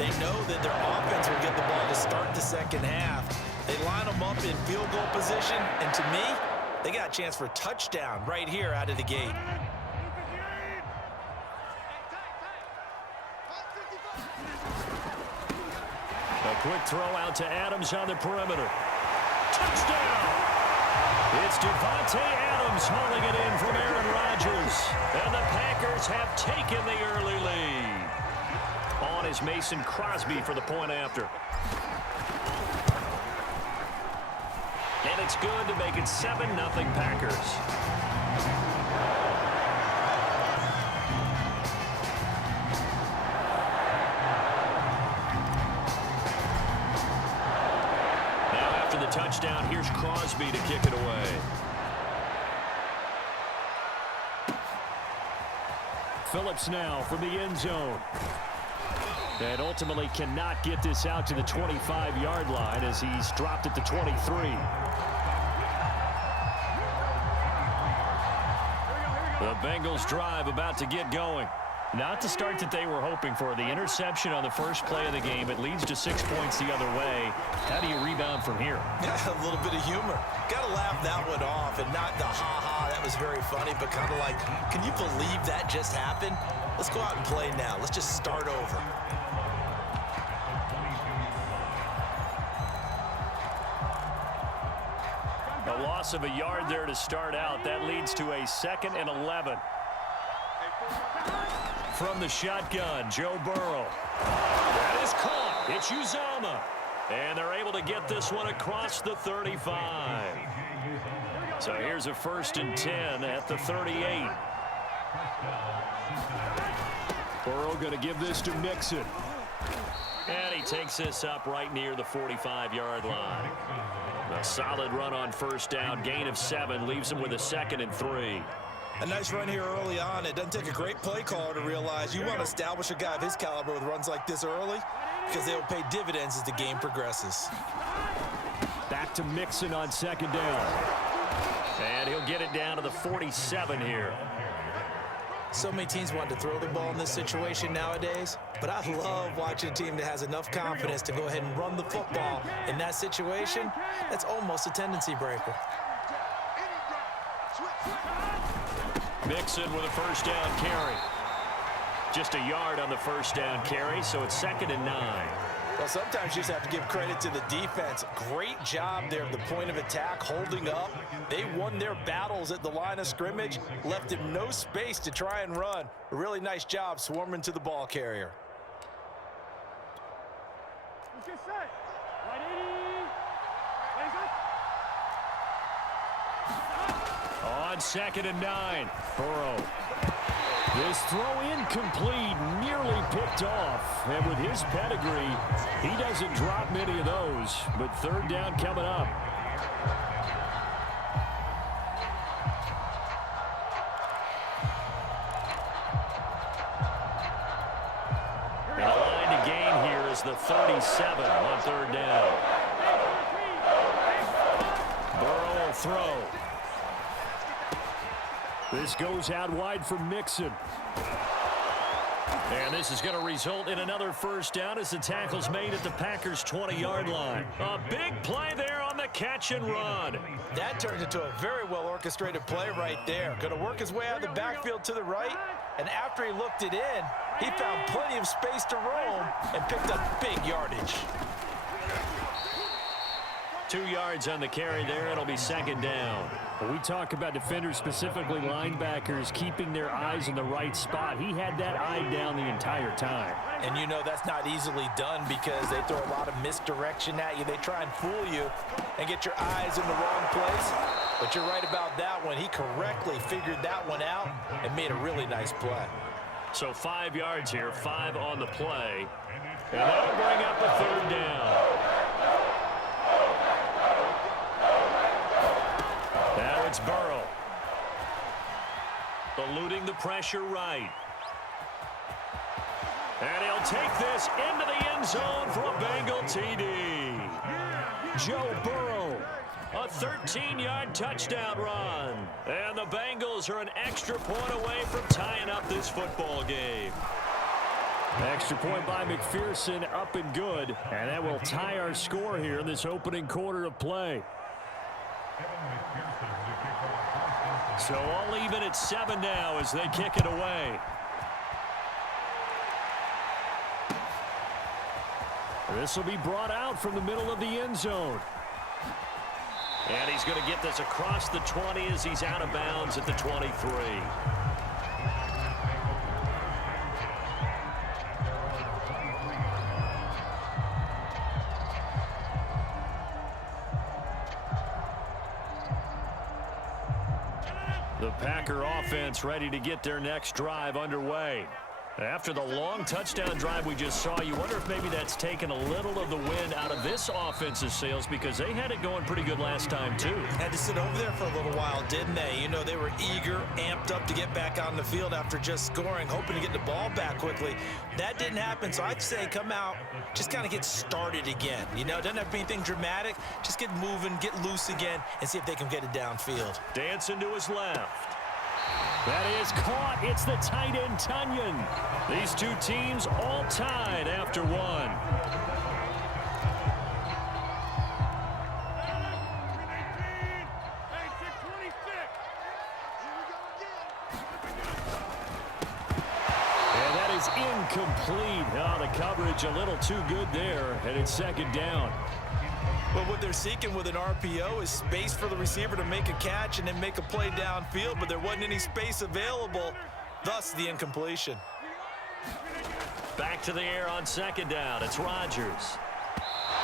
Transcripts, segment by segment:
They know that their offense will get the ball to start the second half. They line them up in field goal position, and to me, they got a chance for a touchdown right here out of the gate. A quick throw out to Adams on the perimeter. Touchdown! It's Devontae Adams hauling it in from Aaron Rodgers. And the Packers have taken the early lead. On is Mason Crosby for the point after. And it's good to make it 7-0 Packers. Touchdown. Here's Crosby to kick it away. Phillips now from the end zone. And ultimately cannot get this out to the 25-yard line as he's dropped at the 23. The Bengals drive about to get going. Not the start that they were hoping for. The interception on the first play of the game. It leads to 6 points the other way. How do you rebound from here? A little bit of humor. Got to laugh that one off, and not the ha-ha, that was very funny, but kind of like, can you believe that just happened? Let's go out and play now. Let's just start over. A loss of a yard there to start out. That leads to a 2nd and 11. From the shotgun, Joe Burrow. That is caught. It's Uzama. And they're able to get this one across the 35. So here's a 1st and 10 at the 38. Burrow going to give this to Mixon. And he takes this up right near the 45-yard line. A solid run on 1st down. Gain of 7 leaves him with a 2nd and 3. A nice run here early on. It doesn't take a great play caller to realize you want to establish a guy of his caliber with runs like this early because they will pay dividends as the game progresses. Back to Mixon on 2nd down. And he'll get it down to the 47 here. So many teams want to throw the ball in this situation nowadays, but I love watching a team that has enough confidence to go ahead and run the football. In that situation, that's almost a tendency breaker. Mixon with a 1st down carry. Just a yard on the 1st down carry, so it's 2nd and 9. Well, sometimes you just have to give credit to the defense. Great job there at the point of attack, holding up. They won their battles at the line of scrimmage, left him no space to try and run. A really nice job swarming to the ball carrier. On 2nd and 9, Burrow. This throw incomplete, nearly picked off. And with his pedigree, he doesn't drop many of those. But 3rd down coming up. And the line to gain here is the 37 on 3rd down. Burrow will throw. This goes out wide for Mixon. And this is going to result in another 1st down as the tackle's made at the Packers' 20-yard line. A big play there on the catch and run. That turned into a very well-orchestrated play right there. Going to work his way out of the backfield to the right, and after he looked it in, he found plenty of space to roam and picked up big yardage. 2 yards on the carry there. It'll be 2nd down. When we talk about defenders, specifically linebackers, keeping their eyes in the right spot, he had that eye down the entire time. And you know that's not easily done because they throw a lot of misdirection at you. They try and fool you and get your eyes in the wrong place. But you're right about that one. He correctly figured that one out and made a really nice play. So 5 yards here, 5 on the play. And that'll bring up a 3rd down. Now it's Burrow. Eluding the pressure right. And he'll take this into the end zone for a Bengal TD. Joe Burrow, a 13-yard touchdown run. And the Bengals are an extra point away from tying up this football game. Extra point by McPherson, up and good. And that will tie our score here in this opening quarter of play. So all even at 7 now as they kick it away. This will be brought out from the middle of the end zone. And he's going to get this across the 20 as he's out of bounds at the 23. The Packer offense ready to get their next drive underway. After the long touchdown drive we just saw, you wonder if maybe that's taken a little of the wind out of this offense's sails because they had it going pretty good last time, too. Had to sit over there for a little while, didn't they? You know, they were eager, amped up to get back on the field after just scoring, hoping to get the ball back quickly. That didn't happen, so I'd say come out, just kind of get started again. You know, doesn't have to be anything dramatic. Just get moving, get loose again, and see if they can get it downfield. Dancing to his left. That is caught. It's the tight end, Tunyon. These two teams all tied after one. And that is incomplete. Oh, the coverage a little too good there, and it's second down. But what they're seeking with an RPO is space for the receiver to make a catch and then make a play downfield, but there wasn't any space available, thus the incompletion. Back to the air on second down. It's Rodgers.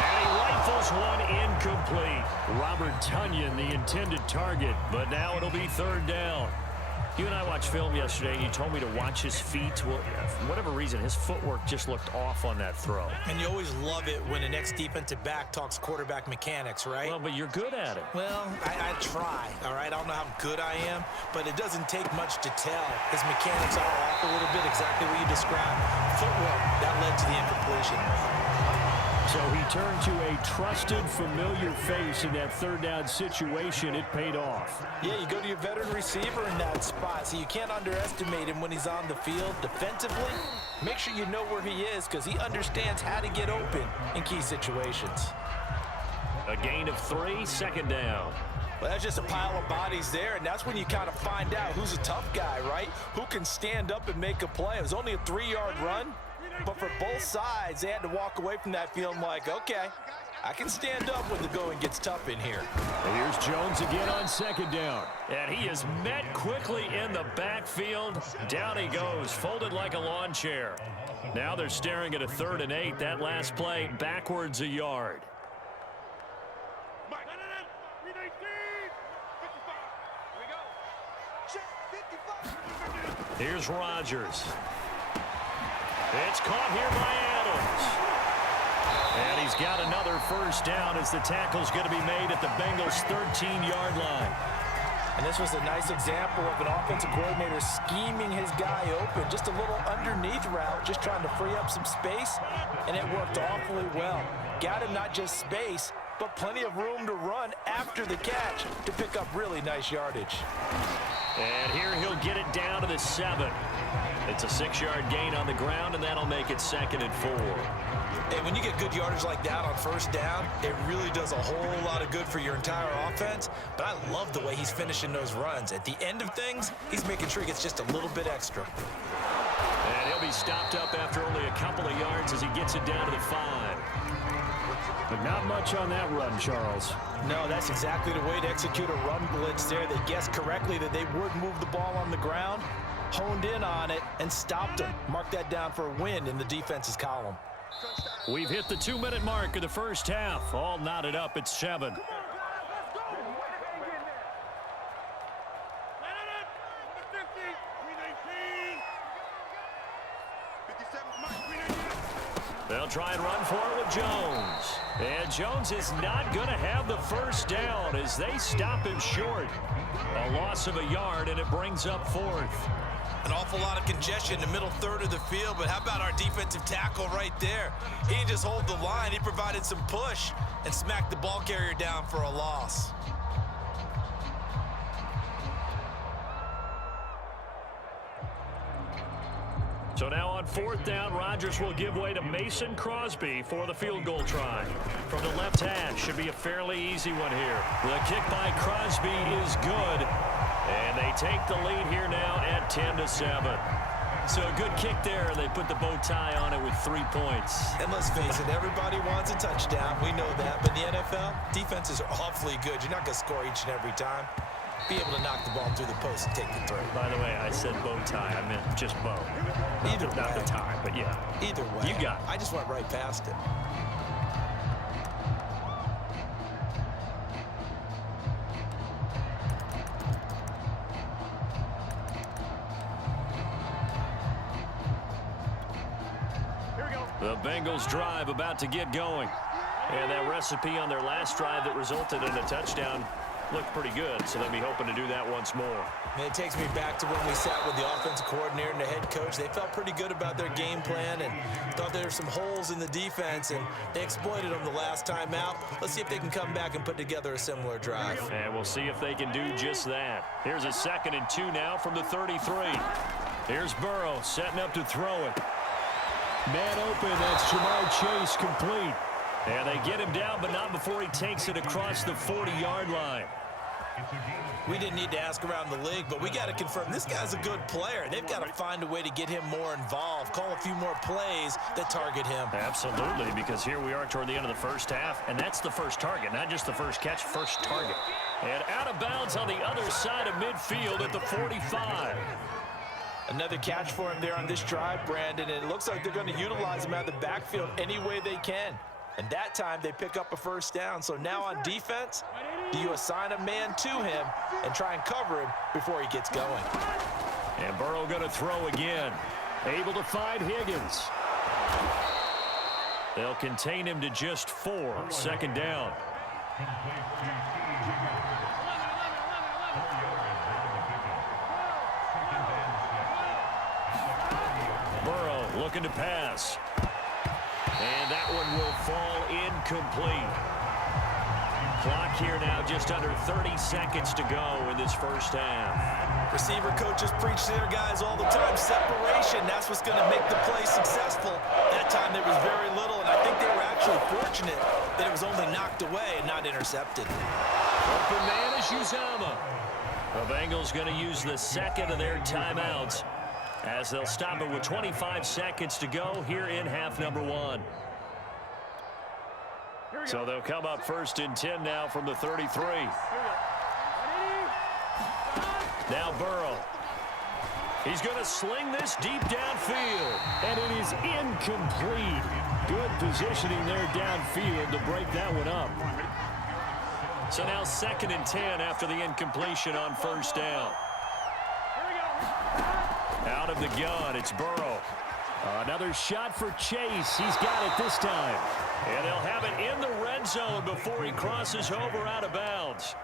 And he rifles one incomplete. Robert Tunyon, the intended target, but now it'll be third down. You and I watched film yesterday, and you told me to watch his feet. Well, for whatever reason, his footwork just looked off on that throw. And you always love it when the next defensive back talks quarterback mechanics, right? Well, but you're good at it. Well, I try, all right? I don't know how good I am, but it doesn't take much to tell. His mechanics are off a little bit, exactly what you described. Footwork, that led to the incompletion. So he turned to a trusted, familiar face in that third down situation. It paid off. Yeah, you go to your veteran receiver in that spot, so you can't underestimate him when he's on the field. Defensively, make sure you know where he is because he understands how to get open in key situations. A gain of 3, second down. Well, that's just a pile of bodies there, and that's when you kind of find out who's a tough guy, right? Who can stand up and make a play. It was only a 3-yard run. But for both sides, they had to walk away from that feeling like, okay, I can stand up when the going gets tough in here. And here's Jones again on second down. And he is met quickly in the backfield. Down he goes, folded like a lawn chair. Now they're staring at a 3rd and 8. That last play, backwards a yard. Here's Rodgers. It's caught here by Adams. And he's got another first down as the tackle's going to be made at the Bengals' 13-yard line. And this was a nice example of an offensive coordinator scheming his guy open. Just a little underneath route, just trying to free up some space, and it worked awfully well. Got him not just space, but plenty of room to run after the catch to pick up really nice yardage. And here he'll get it down to the 7. It's a 6-yard gain on the ground, and that'll make it 2nd and 4. And when you get good yardage like that on first down, it really does a whole lot of good for your entire offense. But I love the way he's finishing those runs. At the end of things, he's making sure he gets just a little bit extra. And he'll be stopped up after only a couple of yards as he gets it down to the 5. But not much on that run, Charles. No, that's exactly the way to execute a run blitz there. They guessed correctly that they would move the ball on the ground, honed in on it, and stopped him. Mark that down for a win in the defense's column. We've hit the 2-minute mark of the first half. All knotted up at 7. They'll try and run for it with Jones. And Jones is not going to have the first down as they stop him short. A loss of a yard, and it brings up 4th. An awful lot of congestion in the middle third of the field, but how about our defensive tackle right there? He didn't just hold the line, he provided some push and smacked the ball carrier down for a loss. So now on 4th down, Rodgers will give way to Mason Crosby for the field goal try. From the left hash, should be a fairly easy one here. The kick by Crosby is good. And they take the lead here now at 10-7. So a good kick there. They put the bow tie on it with 3 points. And let's face it, everybody wants a touchdown. We know that. But in the NFL, defenses are awfully good. You're not going to score each and every time. Be able to knock the ball through the post and take the throw. By the way, I said bow tie. I meant just bow. Either way. Not the tie, but yeah. Either way. You got it. I just went right past it. The Bengals drive about to get going. And that recipe on their last drive that resulted in a touchdown looked pretty good, so they'll be hoping to do that once more. And it takes me back to when we sat with the offensive coordinator and the head coach. They felt pretty good about their game plan and thought there were some holes in the defense, and they exploited them the last time out. Let's see if they can come back and put together a similar drive. And we'll see if they can do just that. Here's a 2nd and 2 now from the 33. Here's Burrow setting up to throw it. Man open, that's Jamar Chase complete. And they get him down, but not before he takes it across the 40-yard line. We didn't need to ask around the league, but we got to confirm this guy's a good player. They've got to find a way to get him more involved, call a few more plays that target him. Absolutely, because here we are toward the end of the first half, and that's the first target, not just the first catch, first target. And out of bounds on the other side of midfield at the 45. Another catch for him there on this drive, Brandon, and it looks like they're going to utilize him out of the backfield any way they can. And that time they pick up a first down. So now on defense, do you assign a man to him and try and cover him before he gets going? And Burrow going to throw again. Able to find Higgins. They'll contain him to just 4. 2nd down. Burrow looking to pass. And that one will fall incomplete. Clock here now just under 30 seconds to go in this first half. Receiver coaches preach to their guys all the time. Separation, that's what's going to make the play successful. That time there was very little, and I think they were actually fortunate that it was only knocked away and not intercepted. Open man is Uzama. The Bengals going to use the 2nd of their timeouts, as they'll stop it with 25 seconds to go here in half number 1. So they'll come up 1st and 10 now from the 33. Now Burrow. He's going to sling this deep downfield. And it is incomplete. Good positioning there downfield to break that one up. So now 2nd and 10 after the incompletion on 1st down. Out of the gun, it's Burrow. Another shot for Chase. He's got it this time. And they'll have it in the red zone before he crosses over out of bounds.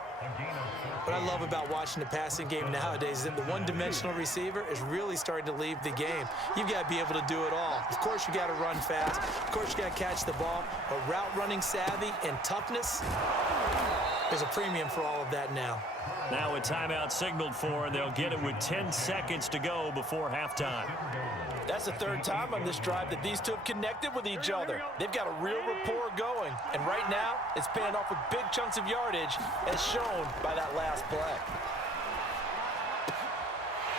What I love about watching the passing game nowadays is that the one-dimensional receiver is really starting to leave the game. You've got to be able to do it all. Of course, you got to run fast. Of course, you got to catch the ball. But route running savvy and toughness, there's a premium for all of that now. Now a timeout signaled for, and they'll get it with 10 seconds to go before halftime. That's the 3rd time on this drive that these two have connected with each other. They've got a real rapport going, and right now it's paying off with big chunks of yardage, as shown by that last play.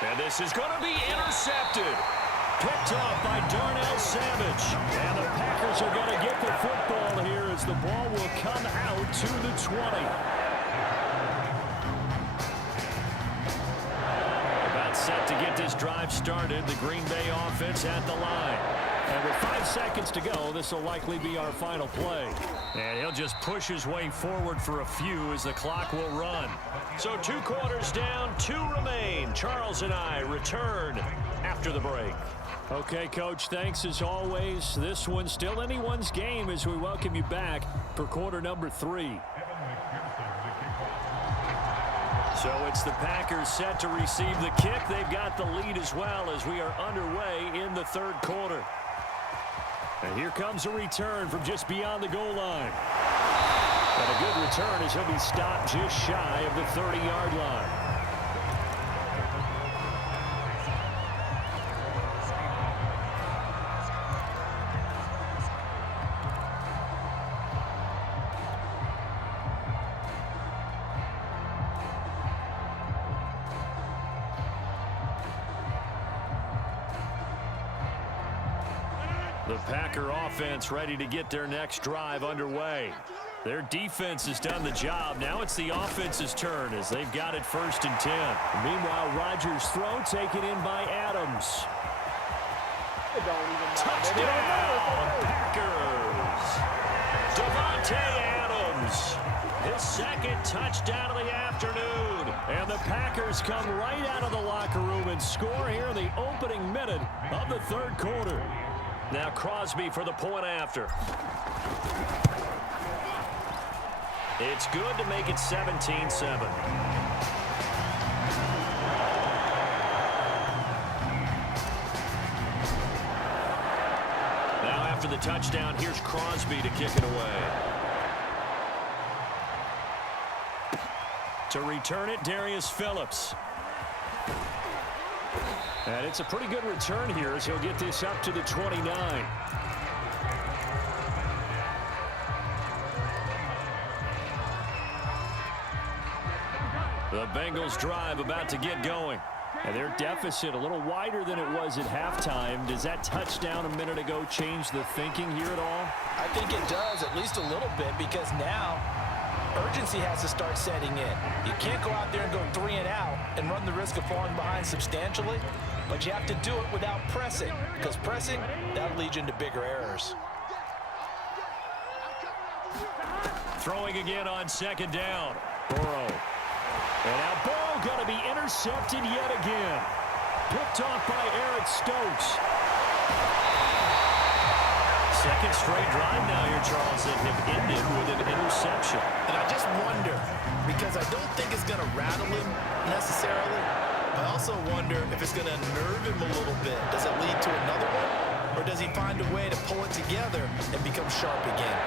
And this is going to be intercepted. Picked off by Darnell Savage. And the Packers are going to get the football here as the ball will come out to the 20. Set to get this drive started. The Green Bay offense at the line. And with 5 seconds to go, this will likely be our final play. And he'll just push his way forward for a few as the clock will run. So 2 quarters down, 2 remain. Charles and I return after the break. Okay, Coach, thanks as always. This one's still anyone's game as we welcome you back for quarter number 3. So it's the Packers set to receive the kick. They've got the lead as well as we are underway in the 3rd quarter. And here comes a return from just beyond the goal line. And a good return as he'll be stopped just shy of the 30-yard line. The Packer offense ready to get their next drive underway. Their defense has done the job. Now it's the offense's turn as they've got it 1st and 10. Meanwhile, Rodgers' throw taken in by Adams. Touchdown, Packers! Davante Adams, his 2nd touchdown of the afternoon. And the Packers come right out of the locker room and score here in the opening minute of the 3rd quarter. Now Crosby for the point after. It's good to make it 17-7. Now after the touchdown, here's Crosby to kick it away. To return it, Darius Phillips. And it's a pretty good return here as he'll get this up to the 29. The Bengals drive about to get going. And their deficit a little wider than it was at halftime. Does that touchdown a minute ago change the thinking here at all? I think it does, at least a little bit, because now urgency has to start setting in. You can't go out there and go 3 and out and run the risk of falling behind substantially, but you have to do it without pressing, because pressing, that'll lead you into bigger errors. Throwing again on 2nd down. Burrow. And now Burrow going to be intercepted yet again. Picked off by Eric Stokes. 2nd straight drive now here, Charles, that have ended with an interception. And I just wonder, because I don't think it's going to rattle him necessarily. I also wonder if it's going to nerve him a little bit. Does it lead to another one? Or does he find a way to pull it together and become sharp again?